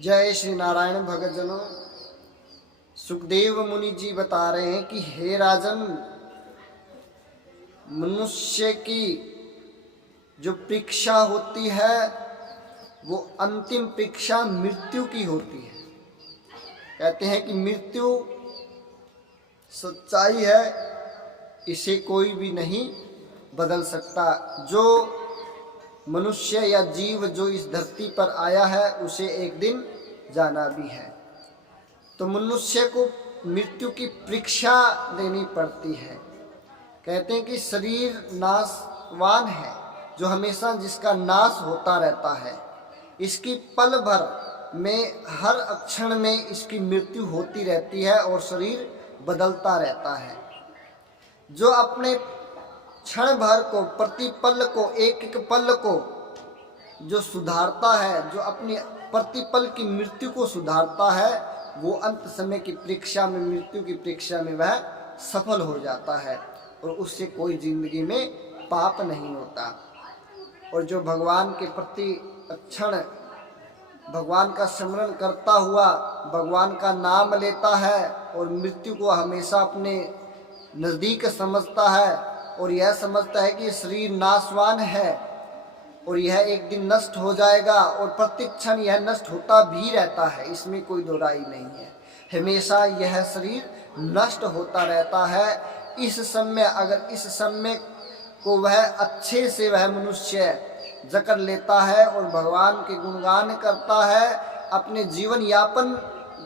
जय श्री नारायण भगतजनों। सुखदेव मुनि जी बता रहे हैं कि हे राजन, मनुष्य की जो परीक्षा होती है वो अंतिम परीक्षा मृत्यु की होती है। कहते हैं कि मृत्यु सच्चाई है, इसे कोई भी नहीं बदल सकता। जो मनुष्य या जीव जो इस धरती पर आया है उसे एक दिन जाना भी है। तो मनुष्य को मृत्यु की परीक्षा देनी पड़ती है। कहते हैं कि शरीर नाशवान है, जो हमेशा जिसका नाश होता रहता है। इसकी पल भर में हर क्षण में इसकी मृत्यु होती रहती है और शरीर बदलता रहता है। जो अपने क्षण भर को, प्रतिपल को, एक एक पल को जो सुधारता है, जो अपनी प्रतिपल की मृत्यु को सुधारता है, वो अंत समय की परीक्षा में, मृत्यु की परीक्षा में वह सफल हो जाता है और उससे कोई जिंदगी में पाप नहीं होता। और जो भगवान के प्रति क्षण भगवान का स्मरण करता हुआ भगवान का नाम लेता है और मृत्यु को हमेशा अपने नज़दीक समझता है और यह समझता है कि शरीर नाशवान है और यह एक दिन नष्ट हो जाएगा और प्रत्येक क्षण यह नष्ट होता भी रहता है, इसमें कोई दो राय नहीं है। हमेशा यह शरीर नष्ट होता रहता है। इस समय अगर इस समय को वह अच्छे से वह मनुष्य जकड़ लेता है और भगवान के गुणगान करता है, अपने जीवन यापन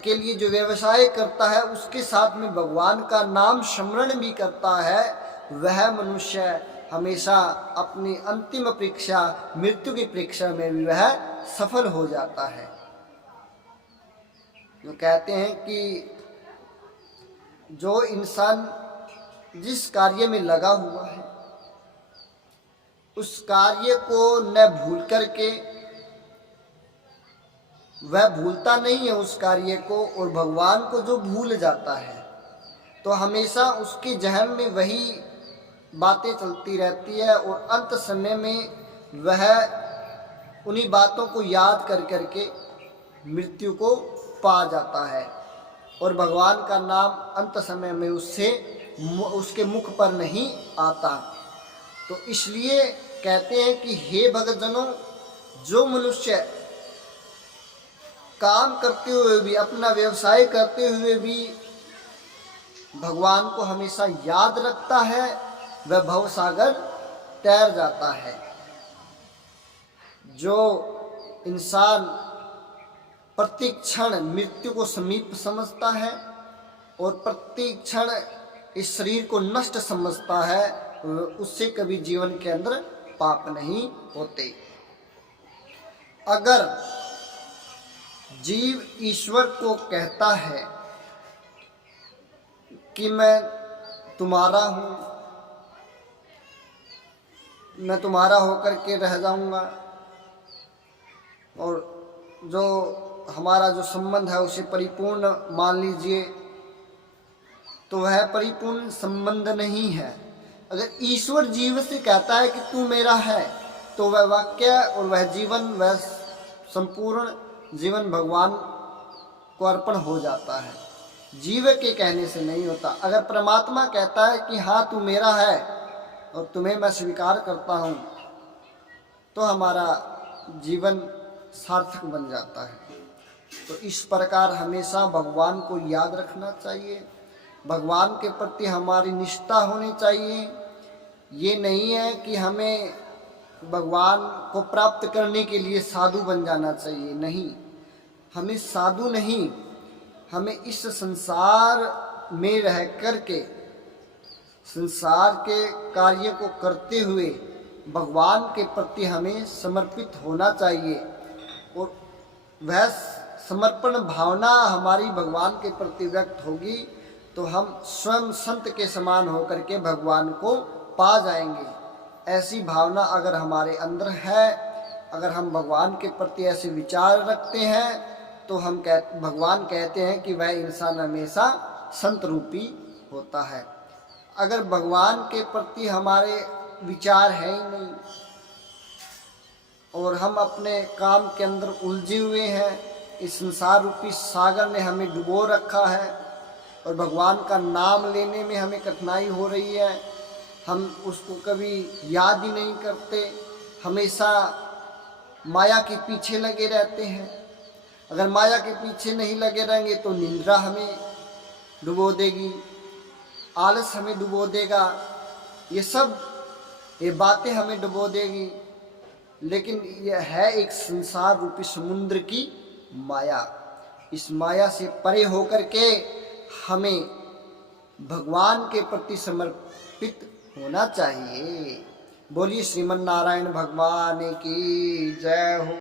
के लिए जो व्यवसाय करता है उसके साथ में भगवान का नाम स्मरण भी करता है, वह मनुष्य हमेशा अपनी अंतिम परीक्षा, मृत्यु की परीक्षा में भी वह सफल हो जाता है। जो कहते हैं कि जो इंसान जिस कार्य में लगा हुआ है उस कार्य को न भूल करके, वह भूलता नहीं है उस कार्य को, और भगवान को जो भूल जाता है तो हमेशा उसके जहन में वही बातें चलती रहती है और अंत समय में वह उन्हीं बातों को याद कर करके मृत्यु को पा जाता है और भगवान का नाम अंत समय में उसके मुख पर नहीं आता। तो इसलिए कहते हैं कि हे भक्तजनों, जो मनुष्य काम करते हुए भी, अपना व्यवसाय करते हुए भी भगवान को हमेशा याद रखता है, वह भवसागर तैर जाता है। जो इंसान प्रत्येक क्षण मृत्यु को समीप समझता है और प्रत्येक क्षण इस शरीर को नष्ट समझता है, उससे कभी जीवन के अंदर पाप नहीं होते। अगर जीव ईश्वर को कहता है कि मैं तुम्हारा हूँ, मैं तुम्हारा होकर के रह जाऊंगा और जो हमारा जो संबंध है उसे परिपूर्ण मान लीजिए, तो वह परिपूर्ण संबंध नहीं है। अगर ईश्वर जीव से कहता है कि तू मेरा है, तो वह वाक्य और वह जीवन, वह संपूर्ण जीवन भगवान को अर्पण हो जाता है, जीव के कहने से नहीं होता। अगर परमात्मा कहता है कि हाँ तू मेरा है और तुम्हें मैं स्वीकार करता हूँ, तो हमारा जीवन सार्थक बन जाता है। तो इस प्रकार हमेशा भगवान को याद रखना चाहिए, भगवान के प्रति हमारी निष्ठा होनी चाहिए। ये नहीं है कि हमें भगवान को प्राप्त करने के लिए साधु बन जाना चाहिए, नहीं, हमें साधु नहीं, हमें इस संसार में रह कर के संसार के कार्य को करते हुए भगवान के प्रति हमें समर्पित होना चाहिए और वह समर्पण भावना हमारी भगवान के प्रति व्यक्त होगी तो हम स्वयं संत के समान होकर के भगवान को पा जाएंगे। ऐसी भावना अगर हमारे अंदर है, अगर हम भगवान के प्रति ऐसे विचार रखते हैं, तो हम भगवान कहते हैं कि वह इंसान हमेशा संत रूपी होता है। अगर भगवान के प्रति हमारे विचार है ही नहीं और हम अपने काम के अंदर उलझे हुए हैं इस संसार रूपी सागर ने हमें डुबो रखा है और भगवान का नाम लेने में हमें कठिनाई हो रही है। हम उसको कभी याद ही नहीं करते, हमेशा माया के पीछे लगे रहते हैं। अगर माया के पीछे नहीं लगे रहेंगे तो निंद्रा हमें डुबो देगी, आलस हमें डुबो देगा, ये बातें हमें डुबो देगी। लेकिन यह है एक संसार रूपी समुद्र की माया। इस माया से परे होकर के हमें भगवान के प्रति समर्पित होना चाहिए। बोलिए श्रीमन नारायण भगवान की जय हो।